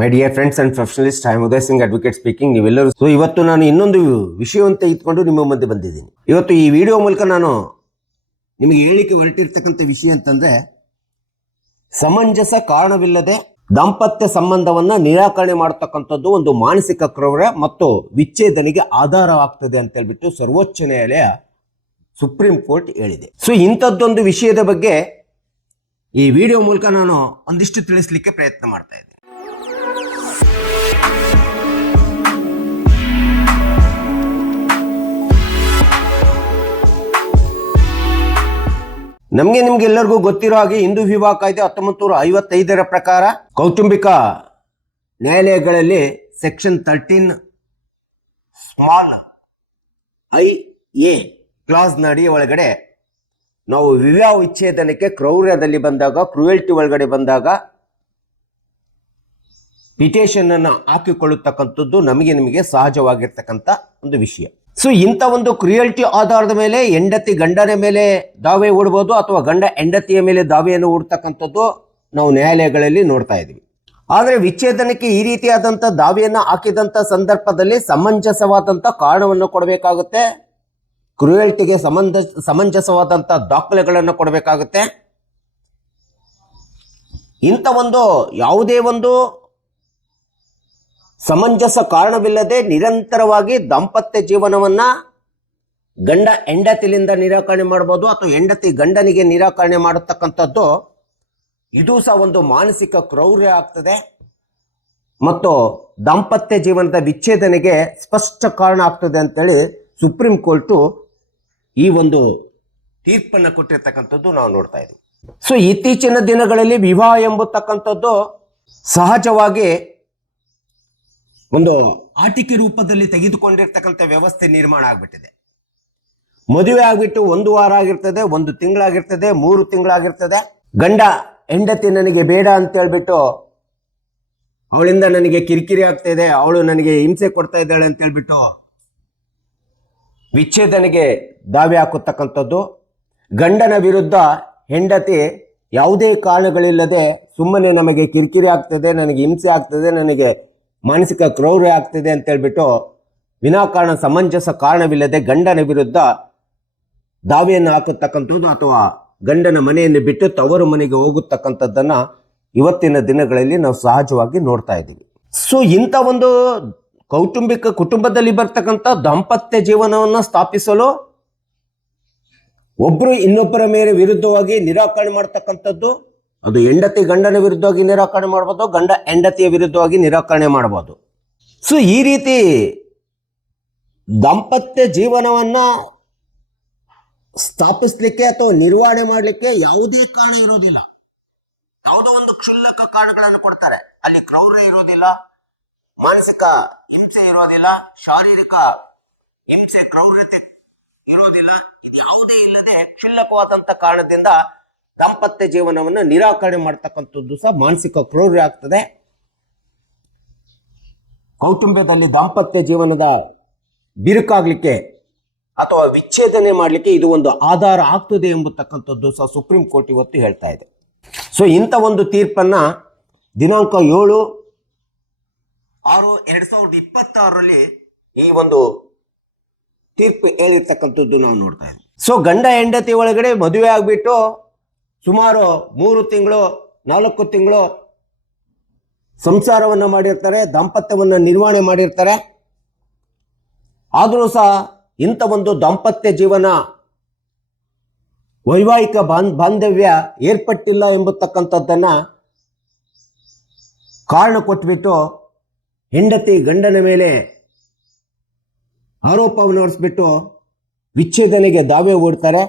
My dear friends and professionalist, I am Uday Singh, advocate speaking. ನೀವೆಲ್ಲರೂ ಇವತ್ತು ನಾನು ಇನ್ನೊಂದು ವಿಷಯವಂತ ಇಟ್ಕೊಂಡು ನಿಮ್ಮ ಮುಂದೆ ಬಂದಿದ್ದೀನಿ. ಇವತ್ತು ಈ ವಿಡಿಯೋ ಮೂಲಕ ನಾನು ನಿಮಗೆ ಹೇಳಿಕೆ ಹೊರಟಿರ್ತಕ್ಕಂಥ ವಿಷಯ ಅಂತಂದ್ರೆ, ಸಮಂಜಸ ಕಾರಣವಿಲ್ಲದೆ ದಾಂಪತ್ಯ ಸಂಬಂಧವನ್ನ ನಿರಾಕರಣೆ ಮಾಡತಕ್ಕಂಥದ್ದು ಒಂದು ಮಾನಸಿಕ ಕ್ರೌರ್ಯ ಮತ್ತು ವಿಚ್ಛೇದನೆಗೆ ಆಧಾರವಾಗ್ತದೆ ಅಂತ ಹೇಳ್ಬಿಟ್ಟು ಸರ್ವೋಚ್ಚ ನ್ಯಾಯಾಲಯ, ಸುಪ್ರೀಂ ಕೋರ್ಟ್ ಹೇಳಿದೆ. ಸೊ ಇಂಥದ್ದೊಂದು ವಿಷಯದ ಬಗ್ಗೆ ಈ ವಿಡಿಯೋ ಮೂಲಕ ನಾನು ಒಂದಿಷ್ಟು ತಿಳಿಸ್ಲಿಕ್ಕೆ ಪ್ರಯತ್ನ ಮಾಡ್ತಾ ಇದ್ದೀನಿ. ನಿಮ್ಗೆಲ್ಲರಿಗೂ ಗೊತ್ತಿರೋ ಹಾಗೆ ಹಿಂದೂ ವಿವಾಹ ಕಾಯ್ದೆ 1955 ಪ್ರಕಾರ ಕೌಟುಂಬಿಕ ನ್ಯಾಯಾಲಯಗಳಲ್ಲಿ ಸೆಕ್ಷನ್ 13 ಸ್ಮಾಲ್ IA ಕ್ಲಾಸ್ ನಡಿ ಒಳಗಡೆ ನಾವು ವಿವಾಹ ವಿಚ್ಛೇದನಕ್ಕೆ ಕ್ರೌರ್ಯದಲ್ಲಿ ಬಂದಾಗ, ಕ್ರೂಯಲ್ಟಿ ಒಳಗಡೆ ಬಂದಾಗ ಪಿಟಿಷನ್ ಅನ್ನು ಹಾಕಿಕೊಳ್ಳತಕ್ಕಂಥದ್ದು ನಿಮಗೆ ಸಹಜವಾಗಿರ್ತಕ್ಕಂಥ ಒಂದು ವಿಷಯ. ಸೊ ಇಂಥ ಒಂದು ಕ್ರೂಯಲ್ಟಿ ಆಧಾರದ ಮೇಲೆ ಹೆಂಡತಿ ಗಂಡನ ಮೇಲೆ ದಾವೆ ಹೂಡಬಹುದು ಅಥವಾ ಗಂಡ ಹೆಂಡತಿಯ ಮೇಲೆ ದಾವೆಯನ್ನು ಹೂಡ್ತಕ್ಕಂಥದ್ದು ನಾವು ನ್ಯಾಯಾಲಯಗಳಲ್ಲಿ ನೋಡ್ತಾ ಇದ್ವಿ. ಆದರೆ ವಿಚ್ಛೇದನಕ್ಕೆ ಈ ರೀತಿಯಾದಂಥ ದಾವೆಯನ್ನು ಹಾಕಿದಂಥ ಸಂದರ್ಭದಲ್ಲಿ ಸಮಂಜಸವಾದಂಥ ಕಾರಣವನ್ನು ಕೊಡಬೇಕಾಗುತ್ತೆ, ಕ್ರೂಯಲ್ಟಿಗೆ ಸಮಂಜಸವಾದಂಥ ದಾಖಲೆಗಳನ್ನು ಕೊಡಬೇಕಾಗುತ್ತೆ. ಇಂಥ ಒಂದು ಯಾವುದೇ ಒಂದು ಸಮಂಜಸ ಕಾರಣವಿಲ್ಲದೆ ನಿರಂತರವಾಗಿ ದಾಂಪತ್ಯ ಜೀವನವನ್ನ ಗಂಡ ಹೆಂಡತಿಲಿಂದ ನಿರಾಕರಣೆ ಮಾಡಬಹುದು ಅಥವಾ ಹೆಂಡತಿ ಗಂಡನಿಗೆ ನಿರಾಕರಣೆ ಮಾಡತಕ್ಕಂಥದ್ದು ಇದು ಸಹ ಒಂದು ಮಾನಸಿಕ ಕ್ರೌರ್ಯ ಆಗ್ತದೆ ಮತ್ತು ದಾಂಪತ್ಯ ಜೀವನದ ವಿಚ್ಛೇದನೆಗೆ ಸ್ಪಷ್ಟ ಕಾರಣ ಆಗ್ತದೆ ಅಂತೇಳಿ ಸುಪ್ರೀಂ ಕೋರ್ಟು ಈ ಒಂದು ತೀರ್ಪನ್ನು ಕೊಟ್ಟಿರ್ತಕ್ಕಂಥದ್ದು ನಾವು ನೋಡ್ತಾ ಇದ್ದೀವಿ. ಸೊ ಇತ್ತೀಚಿನ ದಿನಗಳಲ್ಲಿ ವಿವಾಹ ಎಂಬತಕ್ಕಂಥದ್ದು ಸಹಜವಾಗಿ ಒಂದು ಆಟಿಕೆ ರೂಪದಲ್ಲಿ ತೆಗೆದುಕೊಂಡಿರ್ತಕ್ಕಂಥ ವ್ಯವಸ್ಥೆ ನಿರ್ಮಾಣ ಆಗ್ಬಿಟ್ಟಿದೆ. ಮದುವೆ ಆಗ್ಬಿಟ್ಟು 1 ವಾರ ಆಗಿರ್ತದೆ, 1 ತಿಂಗಳಾಗಿರ್ತದೆ, 3 ತಿಂಗಳಾಗಿರ್ತದೆ. ಗಂಡ ಹೆಂಡತಿ ನನಗೆ ಬೇಡ ಅಂತ ಹೇಳ್ಬಿಟ್ಟು, ಅವಳಿಂದ ನನಗೆ ಕಿರಿಕಿರಿ ಆಗ್ತಾ ಇದೆ, ಅವಳು ನನಗೆ ಹಿಂಸೆ ಕೊಡ್ತಾ ಇದ್ದಾಳೆ ಅಂತ ಹೇಳ್ಬಿಟ್ಟು ವಿಚ್ಛೇದನೆಗೆ ದಾವೆ ಹಾಕತಕ್ಕಂಥದ್ದು. ಗಂಡನ ವಿರುದ್ಧ ಹೆಂಡತಿ ಯಾವುದೇ ಕಾರಣಗಳಿಲ್ಲದೆ ಸುಮ್ಮನೆ ನಮಗೆ ಕಿರಿಕಿರಿ ಆಗ್ತದೆ, ನನಗೆ ಹಿಂಸೆ ಆಗ್ತದೆ, ನನಗೆ ಮಾನಸಿಕ ಕ್ರೌರ್ಯ ಆಗ್ತಿದೆ ಅಂತ ಹೇಳ್ಬಿಟ್ಟು ವಿನಾಕಾರಣ ಸಮಂಜಸ ಕಾರಣವಿಲ್ಲದೆ ಗಂಡನ ವಿರುದ್ಧ ದಾವೆಯನ್ನು ಹಾಕತಕ್ಕಂಥದ್ದು ಅಥವಾ ಗಂಡನ ಮನೆಯನ್ನು ಬಿಟ್ಟು ತವರು ಮನೆಗೆ ಹೋಗತಕ್ಕಂಥದ್ದನ್ನ ಇವತ್ತಿನ ದಿನಗಳಲ್ಲಿ ನಾವು ಸಹಜವಾಗಿ ನೋಡ್ತಾ ಇದ್ದೀವಿ. ಸೊ ಇಂಥ ಒಂದು ಕುಟುಂಬದಲ್ಲಿ ಬರ್ತಕ್ಕಂಥ ದಾಂಪತ್ಯ ಜೀವನವನ್ನು ಸ್ಥಾಪಿಸಲು ಒಬ್ರು ಇನ್ನೊಬ್ಬರ ಮೇಲೆ ವಿರುದ್ಧವಾಗಿ ನಿರಾಕರಣೆ ಮಾಡ್ತಕ್ಕಂಥದ್ದು, ಅದು ಹೆಂಡತಿ ಗಂಡನ ವಿರುದ್ಧವಾಗಿ ನಿರಾಕರಣೆ ಮಾಡ್ಬೋದು, ಗಂಡ ಹೆಂಡತಿಯ ವಿರುದ್ಧವಾಗಿ ನಿರಾಕರಣೆ ಮಾಡ್ಬೋದು. ಸೊ ಈ ರೀತಿ ದಾಂಪತ್ಯ ಜೀವನವನ್ನ ಸ್ಥಾಪಿಸ್ಲಿಕ್ಕೆ ಅಥವಾ ನಿರ್ವಹಣೆ ಮಾಡಲಿಕ್ಕೆ ಯಾವುದೇ ಕಾರಣ ಇರೋದಿಲ್ಲ. ಯಾವುದೋ ಒಂದು ಕ್ಷುಲ್ಲಕ ಕಾರಣಗಳನ್ನು ಕೊಡ್ತಾರೆ, ಅಲ್ಲಿ ಕ್ರೌರ್ಯ ಇರೋದಿಲ್ಲ, ಮಾನಸಿಕ ಹಿಂಸೆ ಇರೋದಿಲ್ಲ, ಶಾರೀರಿಕ ಹಿಂಸೆ ಕ್ರೌರ್ಯತೆ ಇರೋದಿಲ್ಲ. ಇದು ಯಾವುದೇ ಇಲ್ಲದೆ ಕ್ಷುಲ್ಲಕವಾದಂತ ಕಾರಣದಿಂದ ದಾಂಪತ್ಯ ಜೀವನವನ್ನು ನಿರಾಕರಣೆ ಮಾಡ್ತಕ್ಕಂಥದ್ದು ಸಹ ಮಾನಸಿಕ ಕ್ರೌರ್ಯ ಆಗ್ತದೆ. ಕೌಟುಂಬದಲ್ಲಿ ದಾಂಪತ್ಯ ಜೀವನದ ಬಿರುಕಾಗ್ಲಿಕ್ಕೆ ಅಥವಾ ವಿಚ್ಛೇದನೆ ಮಾಡಲಿಕ್ಕೆ ಇದು ಒಂದು ಆಧಾರ ಆಗ್ತದೆ ಎಂಬತಕ್ಕಂಥದ್ದು ಸಹ ಸುಪ್ರೀಂ ಕೋರ್ಟ್ ಇವತ್ತು ಹೇಳ್ತಾ ಇದೆ. ಸೊ ಇಂಥ ಒಂದು ತೀರ್ಪನ್ನ ದಿನಾಂಕ 7/6/2026 ಈ ಒಂದು ತೀರ್ಪು ಹೇಳಿರ್ತಕ್ಕಂಥದ್ದು ನಾವು ನೋಡ್ತಾ ಇದ್ದೀವಿ. ಸೊ ಗಂಡ ಹೆಂಡತಿ ಒಳಗಡೆ ಮದುವೆ ಆಗ್ಬಿಟ್ಟು ಸುಮಾರು 3 ತಿಂಗಳು 4 ತಿಂಗಳು ಸಂಸಾರವನ್ನು ಮಾಡಿರ್ತಾರೆ, ದಾಂಪತ್ಯವನ್ನು ನಿರ್ವಹಣೆ ಮಾಡಿರ್ತಾರೆ. ಆದರೂ ಸಹ ಇಂಥ ಒಂದು ದಾಂಪತ್ಯ ಜೀವನ ವೈವಾಹಿಕ ಬಾಂಧವ್ಯ ಏರ್ಪಟ್ಟಿಲ್ಲ ಎಂಬತಕ್ಕಂಥದ್ದನ್ನ ಕಾರಣ ಕೊಟ್ಬಿಟ್ಟು ಹೆಂಡತಿ ಗಂಡನ ಮೇಲೆ ಆರೋಪವನ್ನು ಹೊರಿಸ್ಬಿಟ್ಟು ವಿಚ್ಛೇದನೆಗೆ ದಾವೆ ಹೂಡ್ತಾರೆ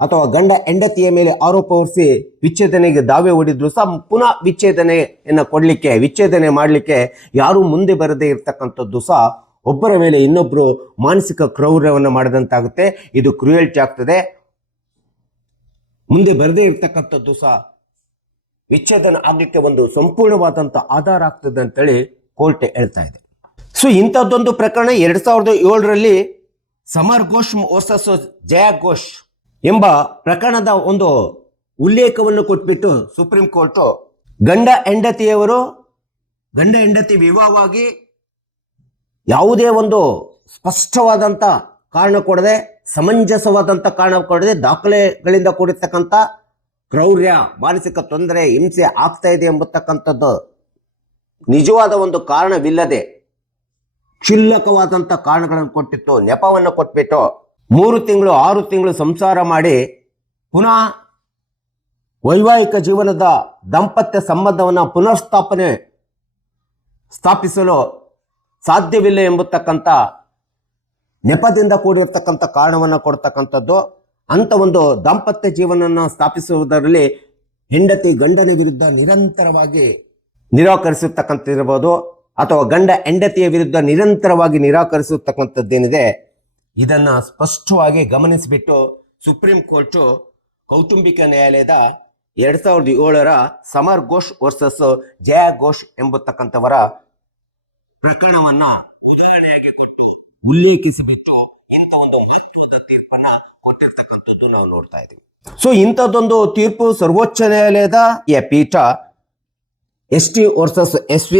ಅಥವಾ ಗಂಡ ಹೆಂಡತಿಯ ಮೇಲೆ ಆರೋಪ ಹೊರಿಸಿ ವಿಚ್ಛೇದನೆಗೆ ದಾವೆ ಹೂಡಿದ್ರು ಸಹ ಪುನಃ ವಿಚ್ಛೇದನೆ ಮಾಡಲಿಕ್ಕೆ ಯಾರು ಮುಂದೆ ಬರದೇ ಇರತಕ್ಕಂಥದ್ದು ಸಹ ಒಬ್ಬರ ಮೇಲೆ ಇನ್ನೊಬ್ಬರು ಮಾನಸಿಕ ಕ್ರೌರ್ಯವನ್ನು ಮಾಡಿದಂತಾಗುತ್ತೆ. ಇದು ಕ್ರೂಯಲ್ಟಿ ಆಗ್ತದೆ. ಮುಂದೆ ಬರದೇ ಇರತಕ್ಕಂಥದ್ದು ಸಹ ವಿಚ್ಛೇದನ ಆಗಲಿಕ್ಕೆ ಒಂದು ಸಂಪೂರ್ಣವಾದಂಥ ಆಧಾರ ಆಗ್ತದೆ ಅಂತೇಳಿ ಕೋರ್ಟ್ ಹೇಳ್ತಾ ಇದೆ. ಸೊ ಇಂಥದ್ದೊಂದು ಪ್ರಕರಣ 2007 ಸಮರ್ ಘೋಷ್ ವರ್ಸಸ್ ಜಯಾ ಘೋಷ್ ಎಂಬ ಪ್ರಕರಣದ ಒಂದು ಉಲ್ಲೇಖವನ್ನು ಕೊಟ್ಬಿಟ್ಟು ಸುಪ್ರೀಂ ಕೋರ್ಟ್ ಗಂಡ ಹೆಂಡತಿಯವರು ಗಂಡ ಹೆಂಡತಿ ವಿವಾಹವಾಗಿ ಯಾವುದೇ ಒಂದು ಸ್ಪಷ್ಟವಾದಂಥ ಕಾರಣ ಕೊಡದೆ, ಸಮಂಜಸವಾದಂಥ ಕಾರಣ ಕೊಡದೆ, ದಾಖಲೆಗಳಿಂದ ಕೂಡಿರ್ತಕ್ಕಂಥ ಕ್ರೌರ್ಯ, ಮಾನಸಿಕ ತೊಂದರೆ, ಹಿಂಸೆ ಆಗ್ತಾ ಇದೆ ಎಂಬತಕ್ಕಂಥದ್ದು ನಿಜವಾದ ಒಂದು ಕಾರಣವಿಲ್ಲದೆ ಕ್ಷುಲ್ಲಕವಾದಂಥ ಕಾರಣಗಳನ್ನು ಕೊಟ್ಟಿತ್ತು, ನೆಪವನ್ನು ಕೊಟ್ಬಿಟ್ಟು 3 ತಿಂಗಳು 6 ತಿಂಗಳು ಸಂಸಾರ ಮಾಡಿ ಪುನಃ ವೈವಾಹಿಕ ಜೀವನದ ದಾಂಪತ್ಯ ಸಂಬಂಧವನ್ನು ಸ್ಥಾಪಿಸಲು ಸಾಧ್ಯವಿಲ್ಲ ಎಂಬತಕ್ಕಂಥ ನೆಪದಿಂದ ಕೂಡಿರ್ತಕ್ಕಂಥ ಕಾರಣವನ್ನು ಕೊಡ್ತಕ್ಕಂಥದ್ದು. ಅಂಥ ಒಂದು ದಾಂಪತ್ಯ ಜೀವನವನ್ನು ಸ್ಥಾಪಿಸುವುದರಲ್ಲಿ ಹೆಂಡತಿ ಗಂಡನ ವಿರುದ್ಧ ನಿರಂತರವಾಗಿ ನಿರಾಕರಿಸತಕ್ಕಂಥದ್ದಿರ್ಬೋದು, ಅಥವಾ ಗಂಡ ಹೆಂಡತಿಯ ವಿರುದ್ಧ ನಿರಂತರವಾಗಿ ನಿರಾಕರಿಸತಕ್ಕಂಥದ್ದೇನಿದೆ, ಇದನ್ನು ಸ್ಪಷ್ಟವಾಗಿ ಗಮನಿಸಿಬಿಟ್ಟು ಸುಪ್ರೀಂ ಕೋರ್ಟು ಕೌಟುಂಬಿಕ ನ್ಯಾಯಾಲಯದ 2007 ಸಮರ್ ಘೋಷ್ ವರ್ಸಸ್ ಜಯ ಘೋಷ್ ಎಂಬತಕ್ಕಂಥವರ ಪ್ರಕರಣವನ್ನ ಉದಾಹರಣೆಯಾಗಿ ಕೊಟ್ಟು ಉಲ್ಲೇಖಿಸಿಬಿಟ್ಟು ಇಂಥ ಒಂದು ಮಹತ್ವದ ತೀರ್ಪನ್ನ ಕೊಟ್ಟಿರ್ತಕ್ಕಂಥದ್ದು ನಾವು ನೋಡ್ತಾ ಇದ್ದೀವಿ. ಸೊ ಇಂಥದ್ದೊಂದು ತೀರ್ಪು ಸರ್ವೋಚ್ಚ ನ್ಯಾಯಾಲಯದ ಪೀಠ ST ವರ್ಸಸ್ SV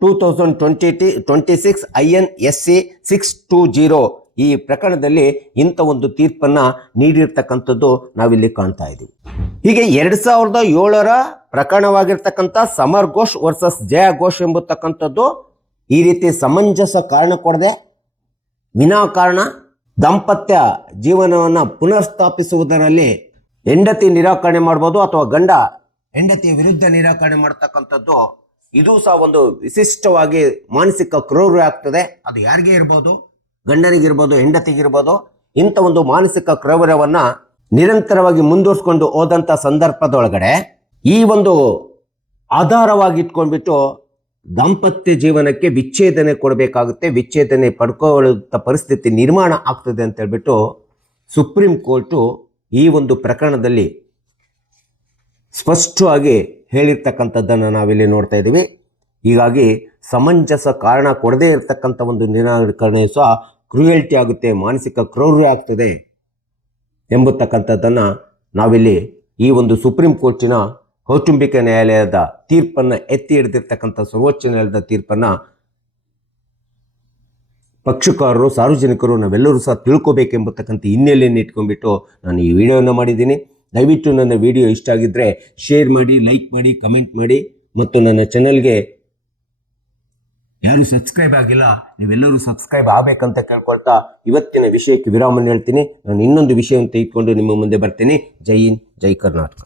2026 INSC 620 ಈ ಪ್ರಕರಣದಲ್ಲಿ ಇಂಥ ಒಂದು ತೀರ್ಪನ್ನ ನೀಡಿರ್ತಕ್ಕಂಥದ್ದು ನಾವಿಲ್ಲಿ ಕಾಣ್ತಾ ಇದ್ದೀವಿ. ಹೀಗೆ 2007 ಪ್ರಕರಣವಾಗಿರ್ತಕ್ಕಂಥ ಸಮರ್ ಘೋಷ್ ವರ್ಸಸ್ ಜಯ ಘೋಷ್ ಎಂಬತಕ್ಕಂಥದ್ದು ಈ ರೀತಿ ಸಮಂಜಸ ಕಾರಣ ಕೊಡದೆ ವಿನಾಕಾರಣ ದಾಂಪತ್ಯ ಜೀವನವನ್ನು ಪುನರ್ಸ್ಥಾಪಿಸುವುದರಲ್ಲಿ ಹೆಂಡತಿ ನಿರಾಕರಣೆ ಮಾಡ್ಬೋದು, ಅಥವಾ ಗಂಡ ಹೆಂಡತಿಯ ವಿರುದ್ಧ ನಿರಾಕರಣೆ ಮಾಡ್ತಕ್ಕಂಥದ್ದು ಇದು ಸಹ ಒಂದು ವಿಶಿಷ್ಟವಾಗಿ ಮಾನಸಿಕ ಕ್ರೌರ್ಯ ಆಗ್ತದೆ. ಅದು ಯಾರಿಗೇ ಇರ್ಬೋದು, ಗಂಡನಿಗಿರ್ಬೋದು, ಹೆಂಡತಿಗಿರ್ಬೋದು. ಇಂಥ ಒಂದು ಮಾನಸಿಕ ಕ್ರೌರ್ಯವನ್ನ ನಿರಂತರವಾಗಿ ಮುಂದುವರಿಸಿಕೊಂಡು ಹೋದಂಥ ಸಂದರ್ಭದೊಳಗಡೆ ಈ ಒಂದು ಆಧಾರವಾಗಿ ಇಟ್ಕೊಂಡ್ಬಿಟ್ಟು ದಾಂಪತ್ಯ ಜೀವನಕ್ಕೆ ವಿಚ್ಛೇದನೆ ಕೊಡಬೇಕಾಗುತ್ತೆ, ವಿಚ್ಛೇದನೆ ಪಡ್ಕೊಳ್ಳುವಂಥ ಪರಿಸ್ಥಿತಿ ನಿರ್ಮಾಣ ಆಗ್ತದೆ ಅಂತ ಹೇಳ್ಬಿಟ್ಟು ಸುಪ್ರೀಂ ಕೋರ್ಟು ಈ ಒಂದು ಪ್ರಕರಣದಲ್ಲಿ ಸ್ಪಷ್ಟವಾಗಿ ಹೇಳಿರ್ತಕ್ಕಂಥದ್ದನ್ನು ನಾವಿಲ್ಲಿ ನೋಡ್ತಾ ಇದ್ದೀವಿ. ಹೀಗಾಗಿ ಸಮಂಜಸ ಕಾರಣ ಕೊಡದೇ ಇರತಕ್ಕಂಥ ಒಂದು ನಿರಾಕರಣೆ ಸಹ ಕ್ರೂಯಲ್ಟಿ ಆಗುತ್ತೆ, ಮಾನಸಿಕ ಕ್ರೌರ್ಯ ಆಗ್ತದೆ ಎಂಬತಕ್ಕಂಥದ್ದನ್ನು ನಾವಿಲ್ಲಿ ಈ ಒಂದು ಸುಪ್ರೀಂ ಕೋರ್ಟಿನ ಕೌಟುಂಬಿಕ ನ್ಯಾಯಾಲಯದ ತೀರ್ಪನ್ನು ಎತ್ತಿ ಹಿಡಿದಿರ್ತಕ್ಕಂಥ ಸರ್ವೋಚ್ಚ ನ್ಯಾಯಾಲಯದ ತೀರ್ಪನ್ನು ಪಕ್ಷಕಾರರು, ಸಾರ್ವಜನಿಕರು ನಾವೆಲ್ಲರೂ ಸಹ ತಿಳ್ಕೋಬೇಕೆಂಬತಕ್ಕಂಥ ಹಿನ್ನೆಲೆಯನ್ನು ಇಟ್ಕೊಂಡ್ಬಿಟ್ಟು ನಾನು ಈ ವಿಡಿಯೋನ ಮಾಡಿದ್ದೀನಿ. ದಯವಿಟ್ಟು ನನ್ನ ವಿಡಿಯೋ ಇಷ್ಟ ಆಗಿದ್ದರೆ ಶೇರ್ ಮಾಡಿ, ಲೈಕ್ ಮಾಡಿ, ಕಮೆಂಟ್ ಮಾಡಿ, ಮತ್ತು ನನ್ನ ಚಾನಲ್ಗೆ ಯಾರು ಸಬ್ಸ್ಕ್ರೈಬ್ ಆಗಿಲ್ಲ ನೀವೆಲ್ಲರೂ ಸಬ್ಸ್ಕ್ರೈಬ್ ಆಗಬೇಕಂತ ಕೇಳ್ಕೊಳ್ತಾ ಇವತ್ತಿನ ವಿಷಯಕ್ಕೆ ವಿರಾಮ ಹೇಳ್ತೀನಿ. ನಾನು ಇನ್ನೊಂದು ವಿಷಯವನ್ನು ತೆಗೆದುಕೊಂಡು ನಿಮ್ಮ ಮುಂದೆ ಬರ್ತೀನಿ. ಜೈ ಹಿಂದ್, ಜೈ ಕರ್ನಾಟಕ.